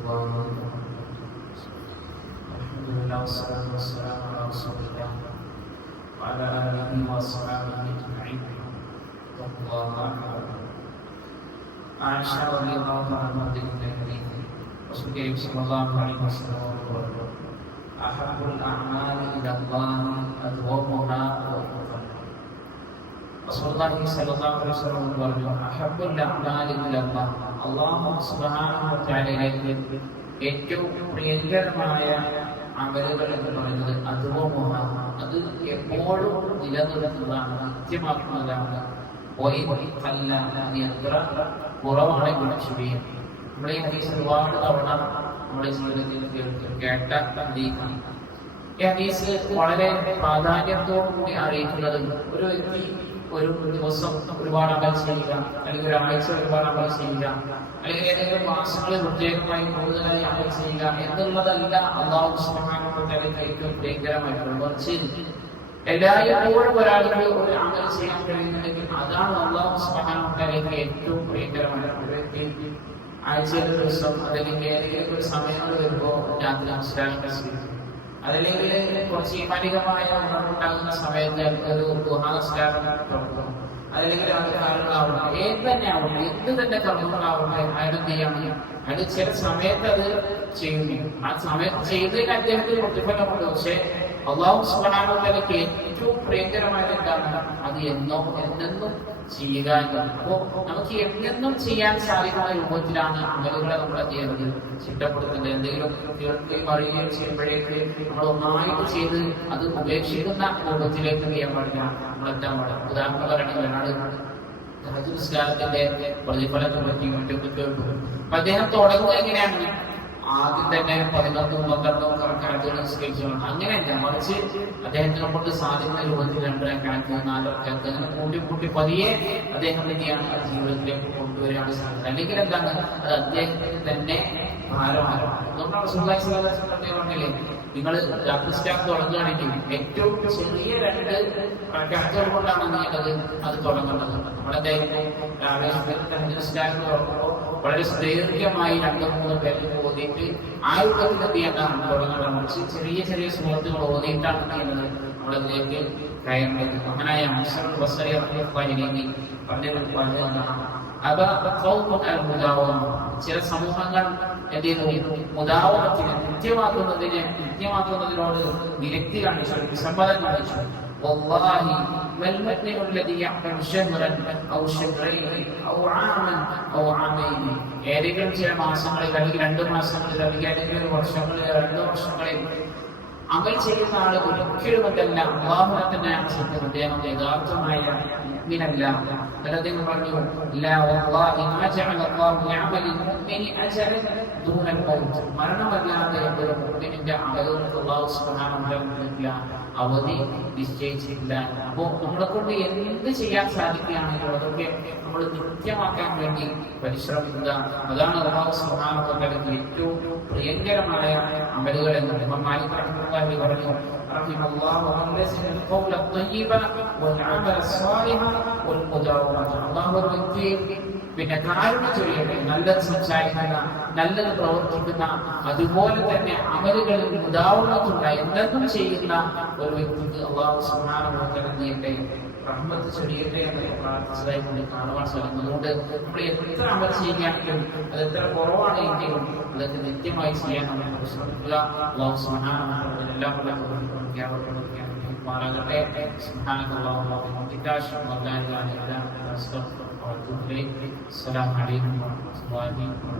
Alhamdulillah wassalatu wassalamu ala Rasulillah wa ala alihi wa sahbihi ajma'in. Wallahu a'lam. Aisyah radhiyallahu anha dari Rasulullah sallallahu alaihi wasallam, ahabbul a'mali ila Allah adwamuha wa Rasulullah sallallahu alaihi wasallam പറഞ്ഞു, അഹബ്ബുൽ അഅ്മാലി ഇലല്ലാഹ്, അല്ലാഹു സുബ്ഹാനഹു വ തആലയിലേക്ക് ഏറ്റവും പ്രിയങ്കരമായ അമലുകൾ എന്ന് പറയുന്നത് അദ്വമുഹ, അത് എപ്പോഴും നിലനിൽക്കുന്നതാണ്, നിത്യമാക്കുന്നതാണ്. എത്ര കുറവാണെങ്കിൽ ശരിയും. നമ്മളെ ഈ ഹദീസ് ഒരുപാട് തവണ നമ്മുടെ ജീവിതത്തിൽ കേട്ട ഹദീസാണ്. ഈ ഹദീസ് വളരെ പ്രാധാന്യത്തോടു കൂടി അറിയിക്കുന്നത്, ഒരു വ്യക്തി ഒരു ദിവസം ഒരുപാട് അമൽ ചെയ്യുക, അല്ലെങ്കിൽ ഒരാഴ്ച ഒരുപാട് അമൽ ചെയ്യുക, അല്ലെങ്കിൽ ഏതെങ്കിലും മാസങ്ങളിൽ പ്രത്യേകമായി കൂടുതലായി അമൽ ചെയ്യുക എന്നുള്ളതല്ല അല്ലാഹു സുബ്ഹാനഹു വ തആലയ്ക്ക് ഏറ്റവും പ്രിയങ്കരമായിട്ടുള്ളത്. മറിച്ച് എല്ലായ്പ്പോഴും ഒരാൾക്ക് ഒരു അമൽ ചെയ്യാൻ കഴിയുന്നുണ്ടെങ്കിൽ അതാണ് അല്ലാഹു സുബ്ഹാനഹു വ തആലയ്ക്ക് ഏറ്റവും പ്രിയങ്കരമായിട്ടുള്ള വ്യക്തി. ആഴ്ചയിൽ ഒരു ദിവസം അല്ലെങ്കിൽ ഏതെങ്കിലും ഒരു സമയങ്ങൾ വരുമ്പോൾ രാത്രി നമസ്കാരം, അതല്ലെങ്കിൽ കുറച്ച് ഈമാനികമായ ഉണർവുണ്ടാകുന്ന സമയത്ത് ഒരു ദുഹാനസ്കാരം, അതല്ലെങ്കിൽ അവരുടെ കാര്യങ്ങളാവണം, ഏത് തന്നെ ആവണം, എന്ത് തന്നെ കർമ്മങ്ങളാവട്ടെ, അയാൾ എന്ത് ചെയ്യണം, അയാൾ ചില സമയത്ത് അത് ചെയ്യുന്നു. ആ സമയത്ത് ചെയ്തതിന് അദ്ദേഹത്തിന് പ്രതിഫലമുണ്ട്. പക്ഷെ അല്ലാഹു സുബ്ഹാനഹു വ തആലയ്ക്ക് ഏറ്റവും പ്രിയങ്കരമായത് എന്താണ്? അത് എന്നെന്നും ചെയ്യുക എന്നാണ്. അപ്പോ നമുക്ക് എന്നെന്നും ചെയ്യാൻ സാധിക്കുന്ന രൂപത്തിലാണ് അമലുകളെ നമ്മൾ ചെയ്യുന്നത്, ചിട്ടപ്പെടുത്തുന്നത്. എന്തെങ്കിലും കേൾക്കുകയും അറിയുകയും ചെയ്യുമ്പോഴേക്ക് നമ്മൾ ഒന്നായിട്ട് ചെയ്ത് അത് ഉപേക്ഷിക്കുന്ന രൂപത്തിലേക്ക് ചെയ്യാൻ പാടില്ല, നമ്മളെത്താൻ പാടില്ല. ഉദാഹരണം പറയണമെങ്കിൽ തഹജ്ജുദ് നിസ്കാരത്തിന്റെ പ്രതിഫലത്തെ പറ്റി മറ്റൊക്കെ കേട്ടു. അപ്പൊ അദ്ദേഹം തുടങ്ങുക എങ്ങനെയാണ്? ആദ്യം തന്നെ 11 12 റക്അത്തുകൾ നിസ്കരിച്ചു. അങ്ങനെയല്ല, മറിച്ച് അദ്ദേഹത്തിനെ കൊണ്ട് സാധിക്കുന്ന രൂപത്തിൽ 2 റക്അത്ത് 4 റക്അത്ത് അങ്ങനെ കൂട്ടി പതിയെ അദ്ദേഹം തന്നെയാണ് ജീവിതത്തിലേക്ക് കൊണ്ടുവരാൻ സാധിക്കുന്നത്. അല്ലെങ്കിൽ എന്താണ്, അത് അദ്ദേഹത്തിന് തന്നെ ഭാരമാണ്. നമ്മുടെ റസൂലുള്ളാഹി സ്വല്ലല്ലാഹു അലൈഹി വസല്ലം പറഞ്ഞില്ലേ, നിങ്ങൾ രാത്രിസ്കാരം തുടങ്ങുകയാണെങ്കിൽ ഏറ്റവും ചെറിയ 2 റക്അത്തുകൾ കൊണ്ടാണ് നീണ്ടത് അത് തുടങ്ങേണ്ടത്. നമ്മളെന്തായിരുന്നു രാവിലെ നിസ്കാരം തുറക്കുമ്പോൾ വളരെ ദീർഘമായി 2-3 പേര് ഓതിയിട്ട് ആ രൂപത്തിൽ എന്താണ് തുടങ്ങേണ്ടത്. മറിച്ച് ചെറിയ ചെറിയ സുഹൃത്തുക്കൾ ഓതിയിട്ടാണ് ചെയ്യുന്നത് നമ്മളതിലേക്ക് കയറുന്നത്. മഹാനായ ഹസൻ ബസ്രി ചില സമൂഹങ്ങൾ എന്ത് ചെയ്യുന്നു, മുദാവമത്തിന് നിത്യമാക്കുന്നതിനോട് വിരക്തി കാണിച്ചു, വിസമ്മതം കാണിച്ചു. والله ما المؤمن الذي يعمل شهرا او شهرين او عاما او عامين. ഏതെങ്കിലും ചില മാസങ്ങളിൽ അല്ലെങ്കിൽ 2 മാസങ്ങളിൽ അല്ലെങ്കിൽ ഏതെങ്കിലും വർഷങ്ങളിൽ 2 വർഷങ്ങളിൽ അമൽ ചെയ്യുന്ന ആൾ ഒരിക്കലും അതല്ല അല്ലാഹുവിനെ തന്നെയാണ് ചെയ്യുന്നത്. അദ്ദേഹം യഥാർത്ഥമായ മുഅ്മിനല്ല. അദ്ദേഹം പറഞ്ഞു, ലാ വല്ലാഹി മാ ജഅല അല്ലാഹു ലിഅമലിൽ മുഅ്മിനി അജറൻ ദൂനൽ മൗത്ത്. മരണമല്ലാതെ ഒരു മുഅ്മിനിന്റെ അമലുകൾക്ക് അല്ലാഹു സുബ്ഹാനഹു വ തആല അവധി നിശ്ചയിച്ചിട്ടില്ല. അപ്പോ നമ്മളെ കൊണ്ട് എന്ത് ചെയ്യാൻ സാധിക്കുകയാണെങ്കിലും അതൊക്കെ നമ്മൾ നിത്യമാക്കാൻ വേണ്ടി പരിശ്രമിക്കുക. അതാണ് അല്ലാഹു സുബ്ഹാനഹു വ തആലയ്ക്ക് ഏറ്റവും പ്രിയങ്കരമായ അമലുകൾ എന്ന് ഇമാം മാലിക് റഹ്മത്തുള്ളാഹി പറഞ്ഞു, റഹിമല്ലാഹു അല്ലസിൽ ഖൗല ത്വയ്യിബ വൽ അമല സ്വാലിഹ വൽ മുദാവമത. അല്ലാഹു ഒരു വ്യക്തിയെ കാരുണ്യം ചൊരിയട്ടെ, നല്ലത് സംസാരിക്കുന്ന, നല്ലത് പ്രവർത്തിക്കുന്ന, അതുപോലെ തന്നെ അമലുകളിൽ മുദാവമത്തുള്ള എന്തെന്നും ചെയ്യുന്ന ഒരു വ്യക്തിക്ക് അല്ലാഹു സുബ്ഹാനഹു വ തആല ചെയ്യട്ടെ, റഹ്മത്ത് ചൊരിയട്ടെ എന്ന് പ്രാർത്ഥിച്ചതായി കൊണ്ട് കാണുവാൻ സാധിക്കും. അതുകൊണ്ട് നമ്മൾ എത്ര അമൽ ചെയ്യുകയാണെങ്കിലും അത് എത്ര കുറവാണെങ്കിലും അതൊക്കെ നിത്യമായി ചെയ്യാൻ നമ്മൾ ശ്രമിക്കുക. അല്ലാഹു സുബ്ഹാനഹു വ തആല എല്ലാം മാറാകട്ടെ. സുബ്ഹാനല്ലാഹി വ ബിഹംദിഹി അശ്ഹദു അൻ ലാ ഇലാഹ ഇല്ല അൻത അസ്തഗ്ഫിറുക വ അത്തൂബു ഇലൈക്. അസ്സലാമു അലൈക്കും വറഹ്മത്തുള്ളാഹി വബറകാതുഹു.